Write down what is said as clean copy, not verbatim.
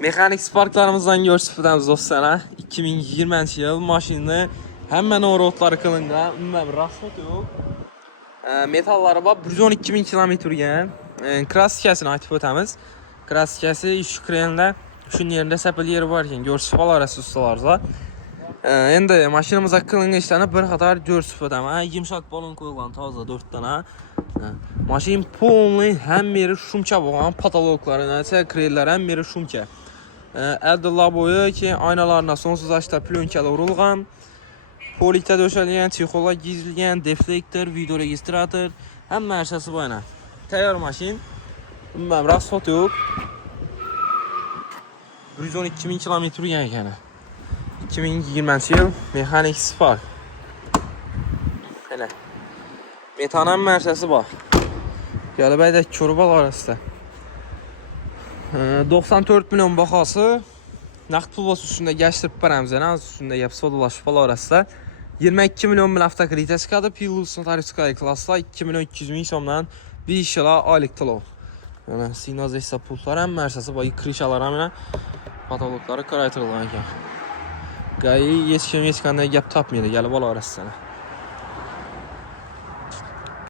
Mexanik sparklarımızdan görsüpüdəmiz dostlara. 2020 yıl maşinini hemen o rotları kılınca. Ümumi rasmot yok. Metalları var 112.000 kilometre gen. Krasikasını aytib ötəmiz. Krasikası 3 krenlə. Şunun yerində səpil yeri varkən görsüpal arası ustalarza. Endi maşinamıza kılınca işlərini bir qatar görsüp ötəmə. Yumşaq balon qoyulan taza 4 dənə. Maşin polni hem yeri şumka boğan patologları, nəsə krellər hem yeri şumka. Əldə laboyu ki aynalarına sonsuz açda plönkalı vurulğan. Polikdə döşəliyən, çixola gizliyən, deflektor, video registrator, hem mərsəsi bu yana. Təyar maşin. Ümumi rasfot yok. 112.000 kilometre yəni. 2020 yıl mexanik spark. Hele. Metanın mərsəsi var. Gəlibəydə körübal arasında. 94 milyon baxası. Naqd pul bas üstündə gəşdirib bərəmzən. Az üstündə yapısı dolaşıb bal arasında. 22 milyon min avto kritikadır. Pilus'un tarifskaya klasla 2 milyon 200 min somdan 1 işlə aylık tılov. Yəni signal hesab pulları hem mərsəsi var. Krişalar həminə patologları qaraytırılan ekan. Qayı heç kim heç qanday gəp tapmaydı. Gəlib bal arasında.